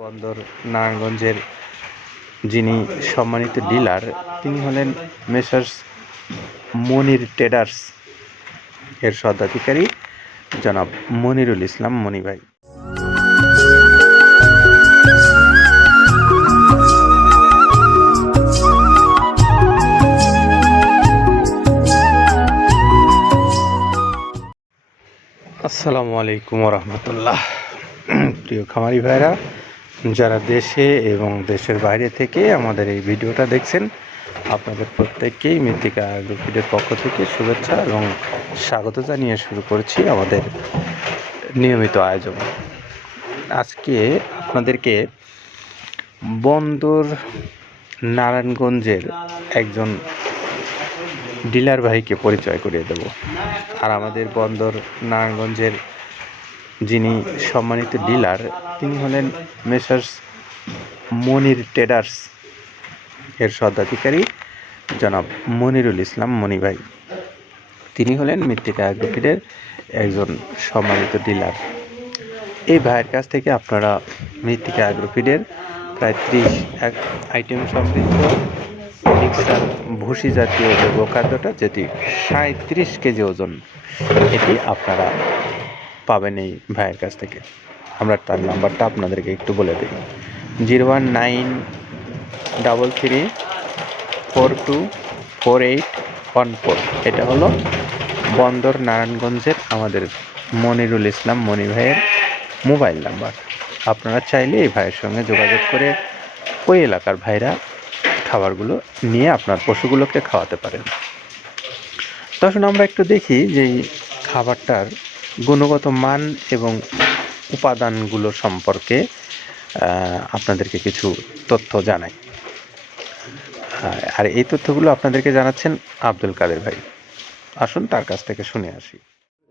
বন্দর নারায়ণগঞ্জের যিনি সম্মানিত ডিলার, তিনি হলেন মেসার্স মনির ট্রেডার্স এর স্বত্বাধিকারী জনাব মনিরুল ইসলাম মনি ভাই। আসসালামু আলাইকুম রহমতুল্লাহ। প্রিয় খামারি ভাইরা যারা দেশে এবং দেশের বাইরে থেকে আমাদের এই ভিডিওটা দেখছেন, আপনাদের প্রত্যেককেই মৃত্তিকা গ্রুপের পক্ষ থেকে শুভেচ্ছা এবং স্বাগত জানিয়ে শুরু করছি আমাদের নিয়মিত আয়োজন। আজকে আপনাদেরকে বন্দর নারায়ণগঞ্জের একজন ডিলার ভাইকে পরিচয় করিয়ে দেব। আর আমাদের বন্দর নারায়ণগঞ্জের যিনি সম্মানিত ডিলার, তিনি হলেন মেসার্স মনির ট্রেডার্স এর স্বত্বাধিকারী জনাব মনিরুল ইসলাম মনি ভাই। তিনি হলেন মৃত্তিকা অ্যাগ্রোফিডের একজন সম্মানিত ডিলার। এই ভাইয়ের কাছ থেকে আপনারা মৃত্তিকা অ্যাগ্রোফিডের প্রায় ত্রিশ এক আইটেম সমৃদ্ধ মিক্সার, ভুসি জাতীয় যে গোখাদ্যটা যেটি সাঁত্রিশ কেজি ওজন, এটি আপনারা পাবেন এই ভাইয়ের কাছ থেকে। আমরা তার নাম্বারটা আপনাদেরকে একটু বলে দিই। Zero one nine double three four two four eight one four. এটা হলো বন্দর নারায়ণগঞ্জের আমাদের মনিরুল ইসলাম মনি ভাইয়ের মোবাইল নাম্বার। আপনারা চাইলে এই ভাইয়ের সঙ্গে যোগাযোগ করে ওই এলাকার ভাইরা খাবারগুলো নিয়ে আপনার পশুগুলোকে খাওয়াতে পারেন। তখন আমরা একটু দেখি যে খাবারটার গুণগত মান এবং উপাদানগুলো সম্পর্কে আপনাদেরকে কিছু তথ্য জানাই। আর এই তথ্যগুলো আপনাদেরকে জানাচ্ছেন আব্দুল কাদের ভাই। আসুন তার কাছ থেকে শুনে আসি।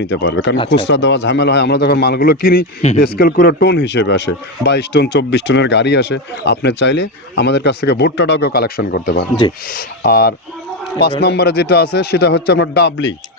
নিতে পারবে। কারণ আচ্ছা, খুচরা দেওয়া ঝামেলা হয় আমরা যখন মালগুলো কিনি স্কেল করে টোন হিসেবে আসে বাইশ টন চব্বিশ টনের গাড়ি আসে আপনি চাইলে আমাদের কাছ থেকে ভুট্টাটাও কেউ কালেকশন করতে পারেন জি। আর পাঁচ নম্বরে যেটা আছে সেটা হচ্ছে আপনার ডাবলি। আচ্ছা আচ্ছা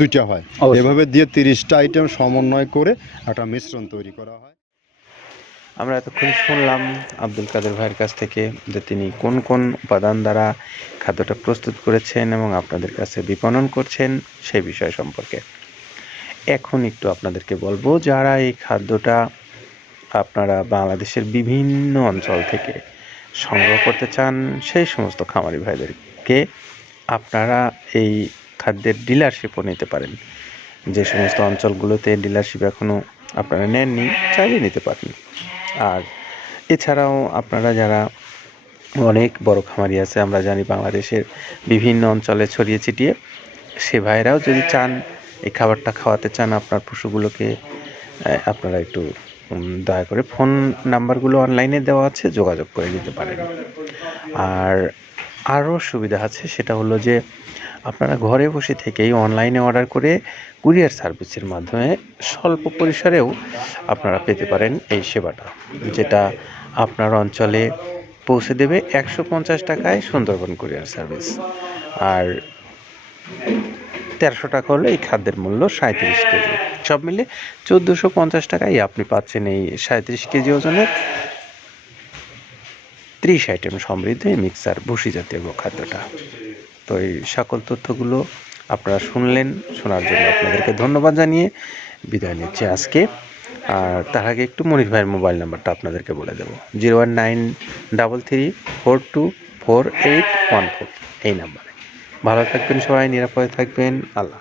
দুইটা হয়। এভাবে দিয়ে তিরিশটা আইটেম সমন্বয় করে একটা মিশ্রণ তৈরি করা হয়। আমরা এতক্ষণ শুনলাম আব্দুল কাদের ভাইয়ের কাছ থেকে যে তিনি কোন কোন উপাদান দ্বারা খাদ্যটা প্রস্তুত করেছেন এবং আপনাদের কাছে বিপণন করছেন সেই বিষয় সম্পর্কে। এখন একটু আপনাদেরকে বলব যারা এই খাদ্যটা আপনারা বাংলাদেশের বিভিন্ন অঞ্চল থেকে সংগ্রহ করতে চান সেই সমস্ত খামারি ভাইদেরকে আপনারা এই খাদ্যের ডিলারশিপও নিতে পারেন। যে সমস্ত অঞ্চলগুলোতে ডিলারশিপ এখনও আপনারা নেননি, চাইলে নিতে পারেন। আর এছাড়াও আপনারা যারা অনেক বড় খামারি আছে, আমরা জানি বাংলাদেশের বিভিন্ন অঞ্চলে ছড়িয়ে ছিটিয়ে সে ভাইরাও যদি চান, এই খাবারটা খাওয়াতে চান আপনার পশুগুলোকে আপনারা একটু দয়া করে ফোন নাম্বারগুলো অনলাইনে দেওয়া আছে, যোগাযোগ করে নিতে পারেন। আর আরও সুবিধা আছে, সেটা হলো যে আপনারা ঘরে বসে থেকেই অনলাইনে অর্ডার করে কুরিয়ার সার্ভিসের মাধ্যমে স্বল্প পরিসরেও আপনারা পেতে পারেন এই সেবাটা, যেটা আপনার অঞ্চলে পৌঁছে দেবে একশো পঞ্চাশ টাকায় সুন্দরবন কুরিয়ার সার্ভিস আর তেরোশো টাকা হলো এই খাদ্যের মূল্য সাঁত্রিশ কেজি। সব মিলে চোদ্দোশো পঞ্চাশ টাকায় আপনি পাচ্ছেন এই সাঁত্রিশ কেজি ওজনের ত্রিশ আইটেম সমৃদ্ধ এই মিক্সার ভুসি জাতীয় খাদ্যটা তো এই সকল তথ্যগুলো আপনারা শুনলেন, শোনার জন্য আপনাদেরকে ধন্যবাদ জানিয়ে বিদায় নিচ্ছি আজকে। আর তার আগে একটু মনির ভাইয়ের মোবাইল নাম্বারটা আপনাদেরকে বলে দেবো। Zero one nine double three four two four eight one four এই নাম্বারে। ভালো থাকবেন সবাই, নিরাপদে থাকবেন। আল্লাহ।